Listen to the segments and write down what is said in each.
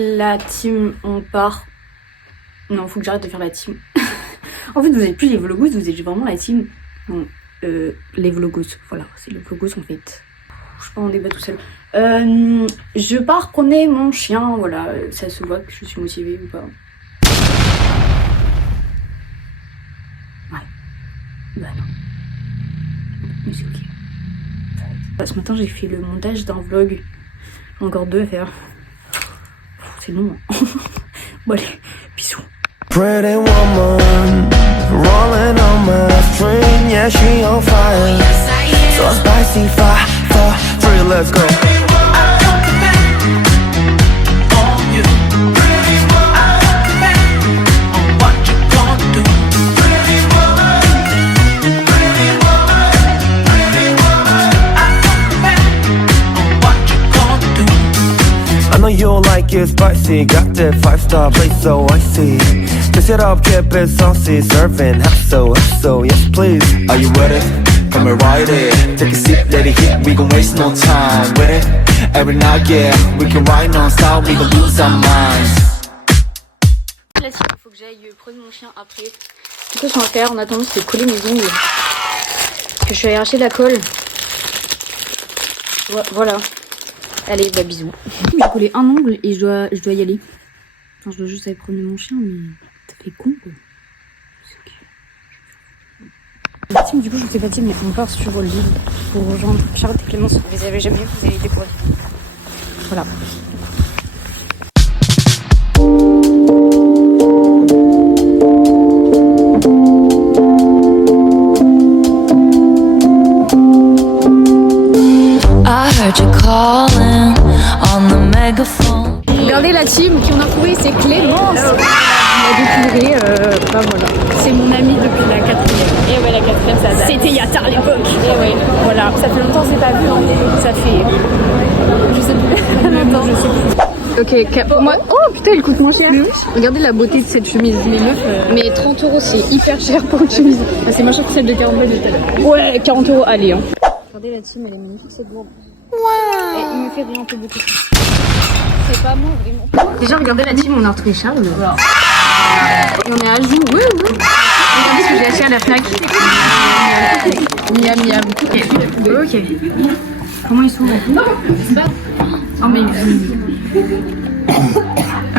La team, on part. Non, faut que j'arrête de faire la team. En fait, vous n'êtes plus les vlogos, vous êtes vraiment la team. Non, les vlogos, voilà, c'est les vlogos en fait. Je suis pas en débat tout seul. Je pars promener mon chien, voilà, ça se voit que je suis motivée ou pas. Ouais. Bah non. Mais c'est ok. Ce matin, j'ai fait le montage d'un vlog. Encore 2 à faire. C'est long. Bon allez, bisous. Pretty woman, rolling on my string, yeah, she on fire. So spicy, 5, 4, 3, let's go. I know you like it spicy, got that 5-star place so icy. Mix it up, keep it saucy, serving hot so, yes please. Are you ready? Come and ride it. Take a seat, let it hit, we gon' waste no time with it. Every night, yeah, we can ride non-stop, we gon' lose our minds. Là, il faut que j'aille prendre mon chien après. Du coup, ce qu'on va faire en attendant, c'est coller mes ongles. Parce que je suis allée arracher de la colle. Voilà. Allez, bah bisous. J'ai collé un ongle et je dois y aller. Enfin, je dois juste aller promener mon chien, mais ça fait con quoi. C'est ok. Du coup, je vous fais pas dire, mais on part sur l'île pour rejoindre Charlotte et Clémence. Vous les avez jamais, vous allez les découvrir. Voilà. Regardez la team qui on a trouvé, c'est Clémence. On a découvert, bah voilà, c'est mon amie depuis la 4e. Et ouais, la 4e, ça date. C'était il y a tard l'époque. Et ouais, voilà. Ça fait longtemps que c'est pas vu, hein. Ça fait, je sais plus. Longtemps, je sais plus. Ok, moi. Oh putain, il coûte moins cher. Regardez la beauté de cette chemise, les meufs. Mais 30 €, c'est hyper cher pour une chemise. Ah, c'est moins cher que celle de 40 balles de tout à l'heure. Ouais, 40 €, allez. Hein. Regardez la team, elle est magnifique cette gourde. Et il me fait rien un peu beaucoup. C'est pas moi vraiment. Déjà regardez la team, on a retrouvé Charles. Voilà. Et on est à jour. Oui. Regardez ce que j'ai acheté à la Fnac. Miam. Ok. Comment il s'ouvre? Oh mais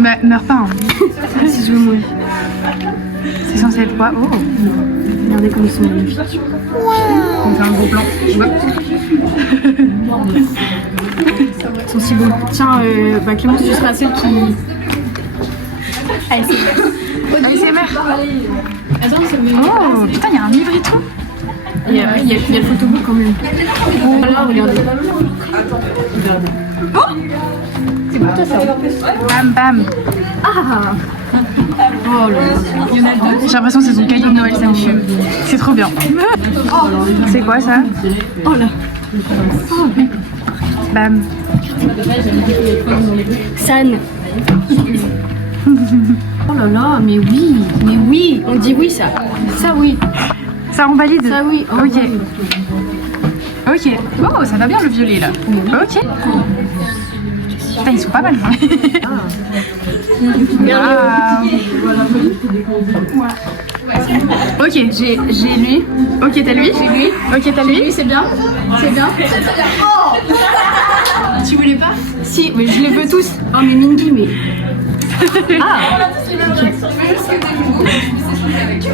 bah meurs pas hein. Si je veux mourir. C'est censé être quoi? Oh. Regardez comme ils sont magnifiques. On fait un gros plan. Ils sont si beaux. Tiens, bah Clémence, tu seras celle qui... ASMR. Oh putain, il y a un livre et tout. Il y a le photobook quand même. Voilà, regardez. Oh, c'est pour toi ça. Bam. Ah. Oh là là. J'ai l'impression que c'est son cadeau de Noël, ça me fume. C'est trop bien. C'est quoi ça? Oh là. Bam. San. Oh là là, mais oui, on dit oui ça. Ça oui. Ça on valide? Ça oui. Oh, ok. Oui. Ok. Oh, ça va bien le violet là. Ok. Putain, ils sont pas mal. Ok, j'ai lui. Ok, t'as lui. J'ai lui. Ok, t'as lui. C'est bien. C'est bien. Oh. Tu voulais pas? Si, mais je les veux tous. Oh mais Mindy, mais... Ah.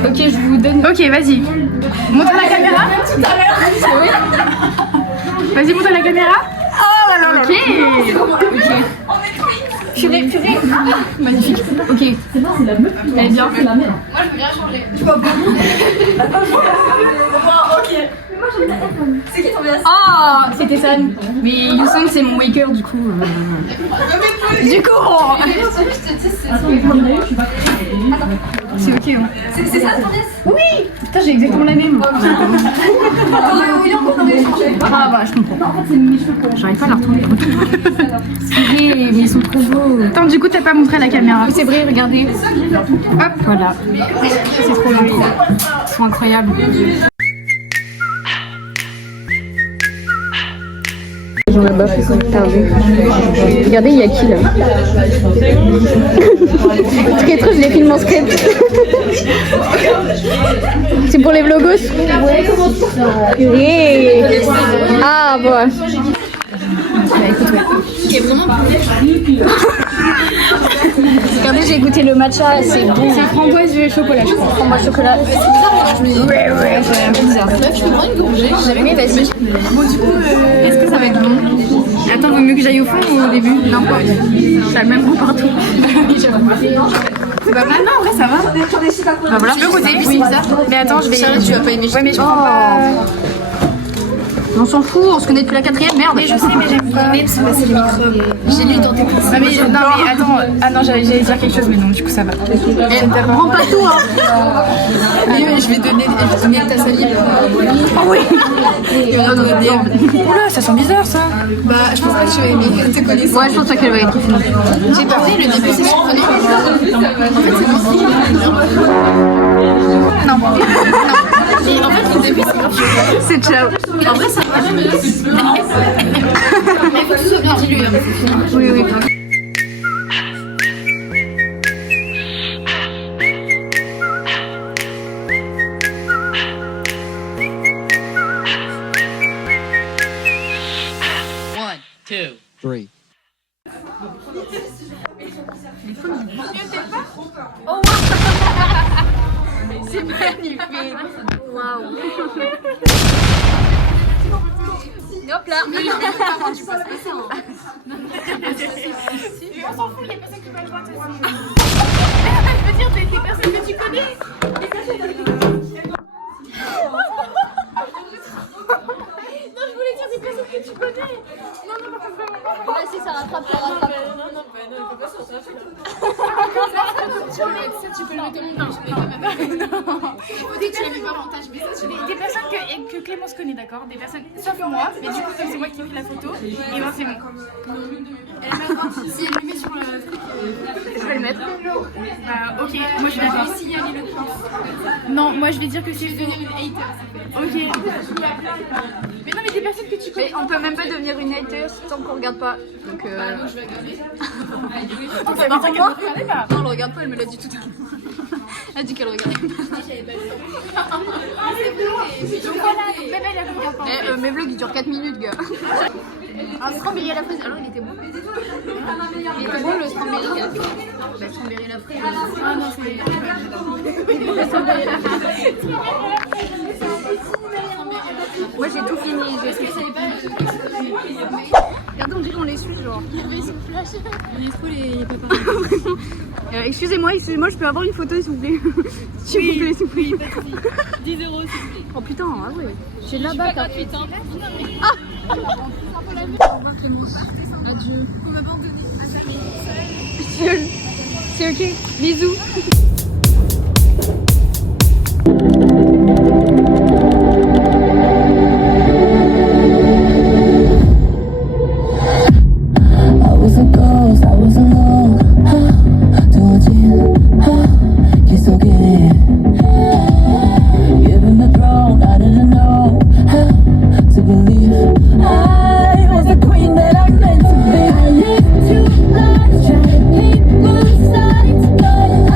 Ok, je vous donne... Ok, vas-y. Montre à la caméra. Vas-y, montre à la caméra. Oh là là. Ok. Purée. Magnifique. Ok. C'est bien, c'est la meuf. Elle est bien. C'est la mère. Moi, je veux bien changer. Tu vas pas. Ok. Moi, j'ai ta iPhone. C'est qui ton bien? Ah, c'était San. Mais il semble que c'est mon waker du coup. Du coup. C'est ok. Hein. C'est ça ton pièce? Oui. Putain, j'ai exactement la même. Ah bah, je comprends. J'arrive pas à la retrouver. Mais ils sont trop beaux. Attends, du coup, t'as pas montré à la caméra. C'est vrai, regardez. Hop, voilà. C'est trop joli. Ils sont incroyables. gens là-bas. Perdu. Regardez, il y a qui là? Ce qui est trop, je les filme en script. C'est pour les vlogos? Yeah. Ah, bon. Bah, écoute, ouais. Qui est vraiment regardez, j'ai goûté le matcha, c'est bon. C'est framboise chocolat, je crois. Framboise chocolat. C'est bizarre, ouais, c'est un peu bizarre. Je peux prendre une gorgée? Oui, vas-y. Bon, du coup, est-ce que ça va être bon? Attends, vaut mieux que j'aille au fond ou au début? Non, pas au début. Ça a le même goût partout. C'est pas mal. Non, en vrai, ça va. Bah voilà, je peux goûter, oui. Mais attends, je vais. Charlie, tu vas pas aimer. Ouais, mais je prends pas. On s'en fout, on se connaît depuis la 4ème, merde. Mais je sais, mais j'aime pas. Mais c'est les microbes. J'ai lu dans tes pensées. Non, mais attends. Ah non, j'allais dire quelque chose, mais non, du coup ça va. Prends pas tout, hein. Mais je vais donner ta salive. Ah oui. Oula, ça sent bizarre ça. Bah, je pense pas que tu vas aimer. Te connaissant. Ouais, je pense pas qu'elle va être kiffée. J'ai pas fait le début, c'est surprenant. En fait, c'est bon. Non. Et en fait, le début, c'est grave. C'est ciao. En vrai, ça va. Mais il faut que tout soit bien dilué. Oui, oui. One, two, three. Oh, c'est magnifique. Waouh. Hop là. Mais tu passes pas ça. On s'en fout, il y a personne qui va le voir. Je veux dire, des personnes que tu connais. Non, je voulais dire des personnes que tu connais. Non, pas vraiment. Vas-y, ça rattrape, ça rattrape. Non, il faut pas sortir. Tu peux le mettre en montage. Non. Il faut dire que tu l'as mis pas en montage. Des personnes que Clémence connaît, d'accord? Des personnes, sauf moi, mais du coup, comme c'est moi qui ai pris la photo, et moi c'est bon. Si elle le met sur le truc, je vais le mettre. Ok, moi je vais signaler le point. Non, moi je vais dire que c'est devenir une hater. Ok. Mais non, mais des personnes que tu connais. Mais on peut même pas devenir une hater tant qu'on regarde pas. Donc bah non, je vais regarder. On fait pas moi? Non, elle regarde pas, elle me l'a dit tout à l'heure. Elle a dit qu'elle regardait pas. Donc voilà, donc même elle regarde pas. Mes vlogs ils durent 4 minutes, gars. Un strawberry à la fraise, alors il était bon. Il était bon le strawberry à la fraise. Le strawberry à la fraise. Ah non, c'est le strawberry à la fraise. Moi j'ai tout fini, j'ai fait. Regardez, on dirait qu'on les suit genre. Ils sont flash. On est trop les papas. Excusez-moi, je peux avoir une photo s'il vous plaît? S'il vous plaît, s'il vous plaît. 10 € s'il vous plaît. Oh putain, ah ouais. J'ai là-bas. C'est pas gratuit, hein. Ah. Au revoir Clémence. Adieu. On m'a abandonné. C'est ok. Bisous.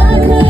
I could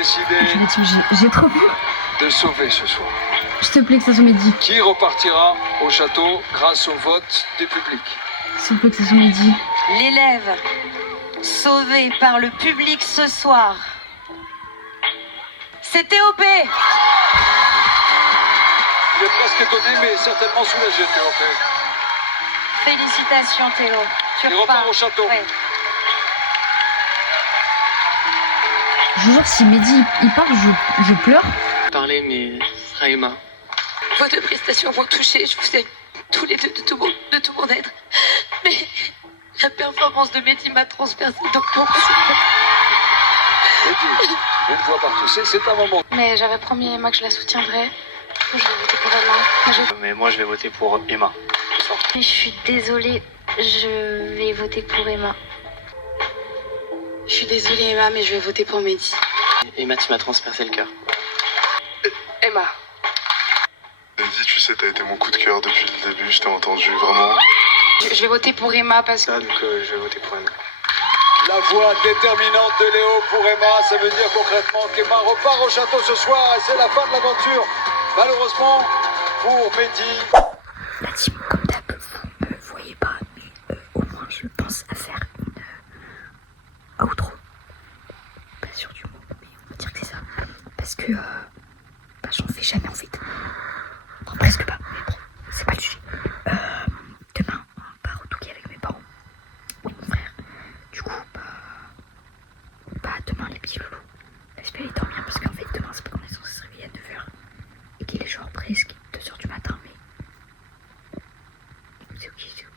décidé J'ai trop peur. de sauver ce soir. S'il te plaît que ça soit Mehdi. Qui repartira au château grâce au vote du public? S'il te plaît que ça soit Mehdi. L'élève sauvé par le public ce soir, c'est Théo-P. Il est presque étonné, mais certainement soulagé, Théo-P. Félicitations Théo. Tu Il repart au château. Ouais. Je vous jure, si Mehdi il part, je pleure. Parler, mais ce sera Emma. Vos deux prestations vont toucher, je vous aime tous les deux de tout mon être. Mais la performance de Mehdi m'a transpercé, donc pour moi, Mehdi, une voix par tousser, c'est un moment. Mais j'avais promis à Emma que je la soutiendrais. Je vais voter pour Emma. Mais moi, je vais voter pour Emma. Je suis désolée, je vais voter pour Emma. Je suis désolée Emma, mais je vais voter pour Mehdi. Emma, tu m'as transpercé le cœur. Emma. Mehdi, tu sais, t'as été mon coup de cœur depuis le début, je t'ai entendu vraiment. Je vais voter pour Emma parce que... Donc, je vais voter pour Emma. La voix déterminante de Léo pour Emma, ça veut dire concrètement qu'Emma repart au château ce soir et c'est la fin de l'aventure. Malheureusement, pour Mehdi. La team, comme d'hab, vous me voyez pas, mais au moins je pense à faire une outro. Pas sûr du mot, mais on va dire que c'est ça. Parce que j'en fais jamais en fait. Non, presque pas, mais bon, c'est pas le sujet. Demain, on part au Touquet avec mes parents et mon frère. Du coup, demain les petits loulous. J'espère les dormir parce qu'en fait, demain, c'est pas qu'on est censé se réveiller à 9h et qu'il est genre presque 2h du matin, mais c'est ok, c'est ok.